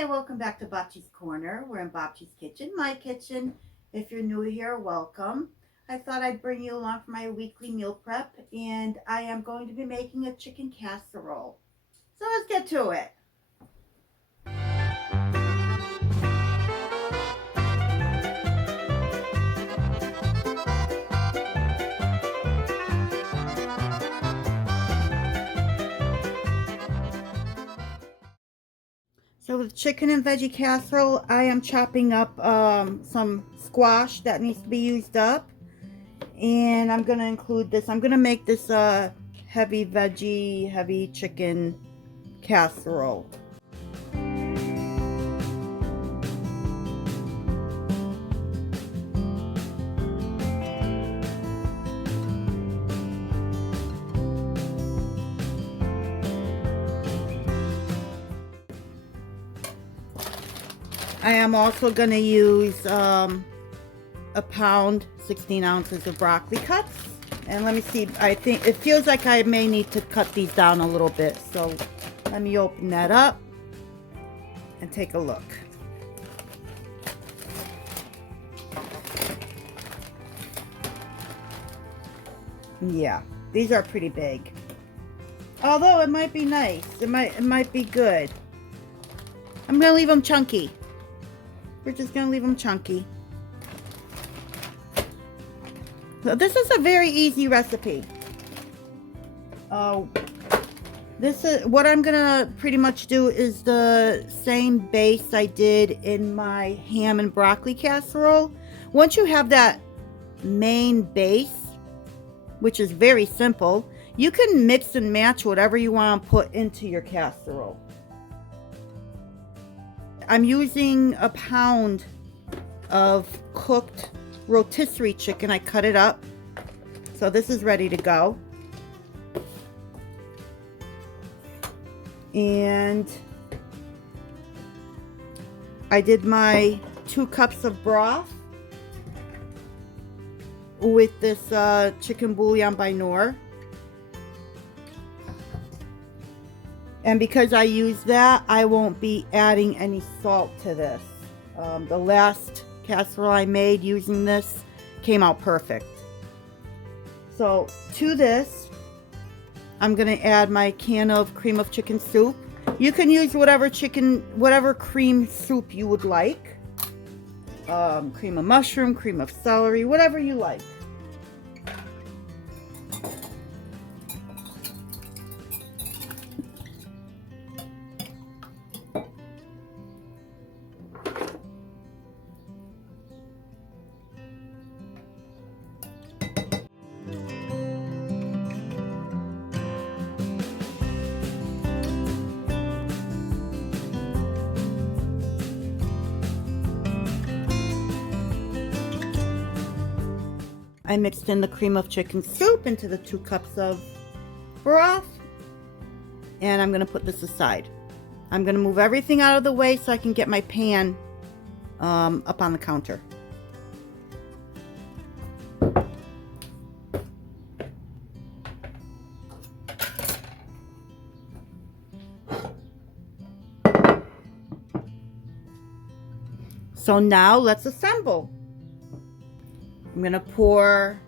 Hi, and welcome back to Bocce's Corner. We're in Bocce's kitchen, my kitchen. If you're new here, welcome. I thought I'd bring you along for my weekly meal prep, and I am going to be making a chicken casserole. So let's get to it. So with chicken and veggie casserole, I am chopping up some squash that needs to be used up. And I'm going to include this. I'm going to make this heavy veggie, heavy chicken casserole. I am also going to use a pound, 16 ounces of broccoli cuts. And let me see, I think it feels like I may need to cut these down a little bit. So let me open that up and take a look. Yeah, these are pretty big. Although it might be nice. It might be good. I'm going to leave them chunky. We're just going to leave them chunky. So this is a very easy recipe. This is what I'm gonna pretty much do is the same base I did in my ham and broccoli casserole. Once you have that main base, which is very simple, you can mix and match whatever you want to put into your casserole. I'm using a pound of cooked rotisserie chicken. I cut it up. So this is ready to go. And I did my 2 cups of broth with this chicken bouillon by Knorr. And because I use that, I won't be adding any salt to this. The last casserole I made using this came out perfect. So to this, I'm going to add my can of cream of chicken soup. You can use whatever cream soup you would like. Cream of mushroom, cream of celery, whatever you like. I mixed in the cream of chicken soup into the 2 cups of broth, and I'm going to put this aside. I'm going to move everything out of the way so I can get my pan up on the counter. So now let's assemble. I'm going to pour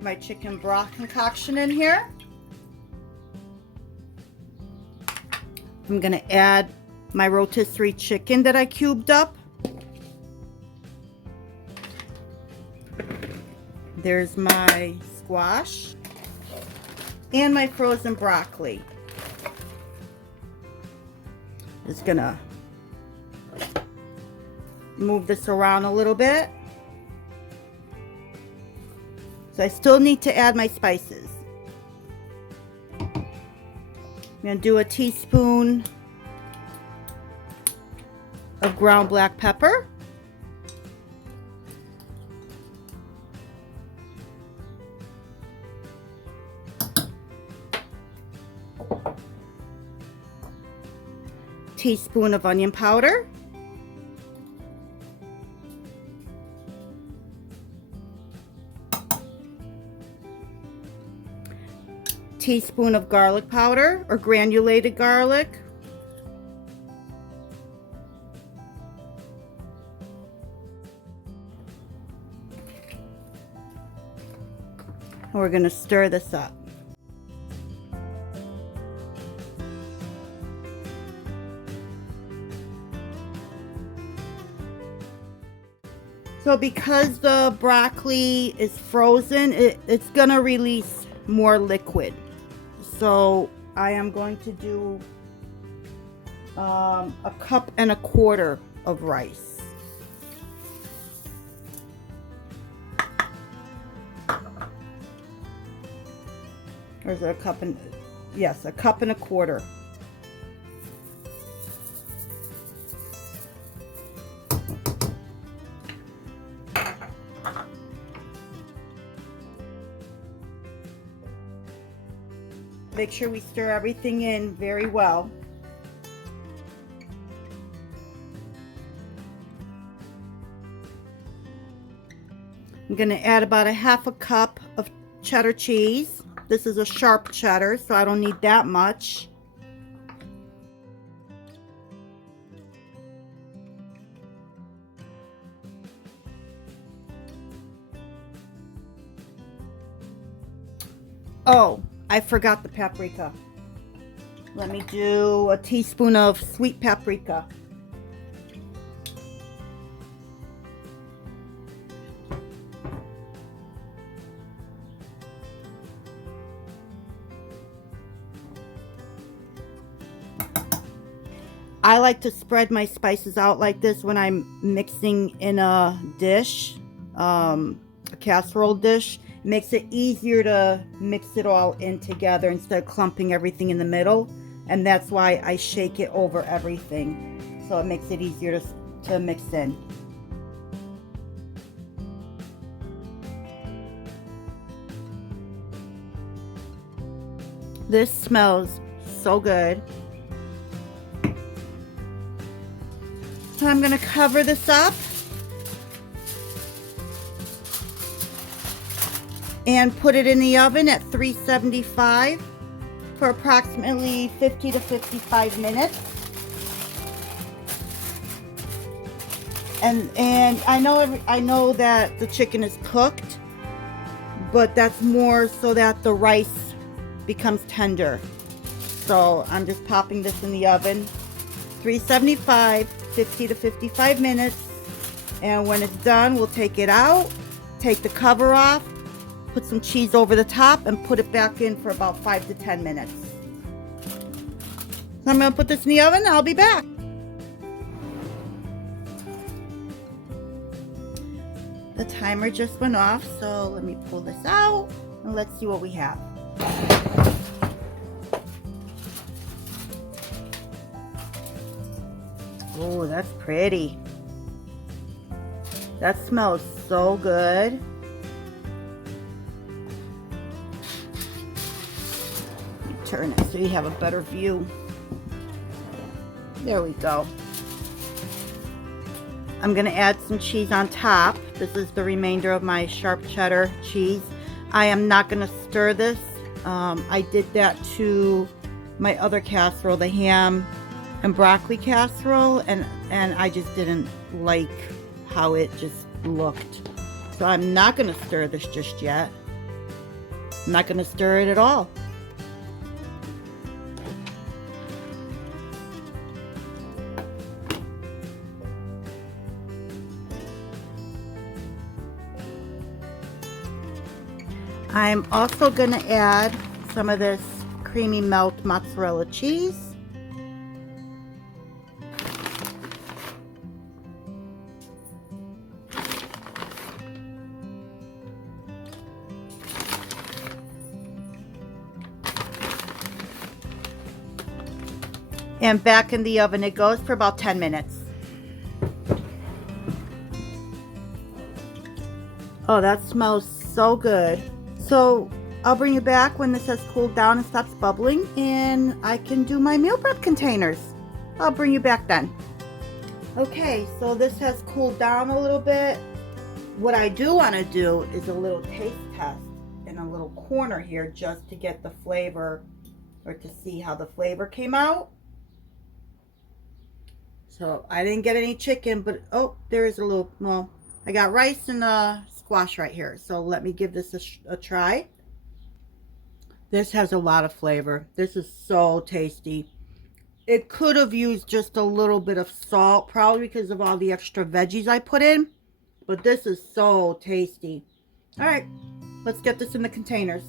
my chicken broth concoction in here. I'm going to add my rotisserie chicken that I cubed up. There's my squash and my frozen broccoli. Just going to move this around a little bit. So I still need to add my spices. I'm going to do a teaspoon of ground black pepper. Teaspoon of onion powder. Teaspoon of garlic powder or granulated garlic. We're going to stir this up. So because the broccoli is frozen, it's going to release more liquid. So I am going to do 1.25 cups of rice. Or is it 1 cup? Yes, 1.25 cups. Make sure we stir everything in very well. I'm going to add about 1/2 cup of cheddar cheese. This is a sharp cheddar, so I don't need that much. Oh, I forgot the paprika. Let me do a teaspoon of sweet paprika. I like to spread my spices out like this when I'm mixing in a dish, a casserole dish. It makes it easier to mix it all in together instead of clumping everything in the middle. And that's why I shake it over everything. So it makes it easier to mix in. This smells so good. So I'm going to cover this up and put it in the oven at 375 for approximately 50 to 55 minutes. And I know that the chicken is cooked, but that's more so that the rice becomes tender. So I'm just popping this in the oven, 375, 50 to 55 minutes, and when it's done, we'll take it out, take the cover off, put some cheese over the top, and put it back in for about 5 to 10 minutes. So I'm going to put this in the oven. I'll be back. The timer just went off, so let me pull this out and let's see what we have. Oh, that's pretty. That smells so good. Turn it so you have a better view. There we go. I'm going to add some cheese on top. This is the remainder of my sharp cheddar cheese. I am not going to stir this. I did that to my other casserole, the ham and broccoli casserole, and I just didn't like how it just looked. So I'm not going to stir this just yet. I'm not going to stir it at all. I'm also going to add some of this creamy melt mozzarella cheese. And back in the oven it goes for about 10 minutes. Oh, that smells so good. So I'll bring you back when this has cooled down and stops bubbling, and I can do my meal prep containers. I'll bring you back then. Okay, so this has cooled down a little bit. What I do want to do is a little taste test in a little corner here, just to get the flavor, or to see how the flavor came out. So I didn't get any chicken, but oh, there is a little, well, I got rice and squash right here. So let me give this a try. This has a lot of flavor. This is so tasty. It could have used just a little bit of salt, probably because of all the extra veggies I put in. But this is so tasty. All right, let's get this in the containers.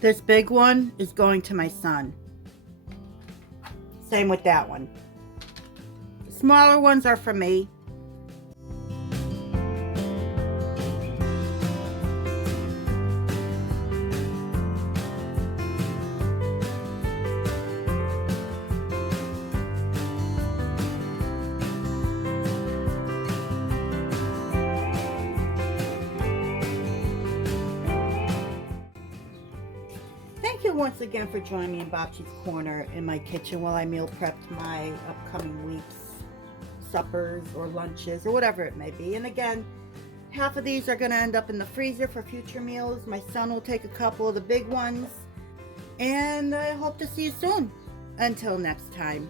This big one is going to my son. Same with that one. The smaller ones are for me. Thank you once again for joining me in Babci's Corner in my kitchen while I meal prepped my upcoming week's suppers or lunches or whatever it may be. And again, half of these are going to end up in the freezer for future meals. My son will take a couple of the big ones. And I hope to see you soon. Until next time.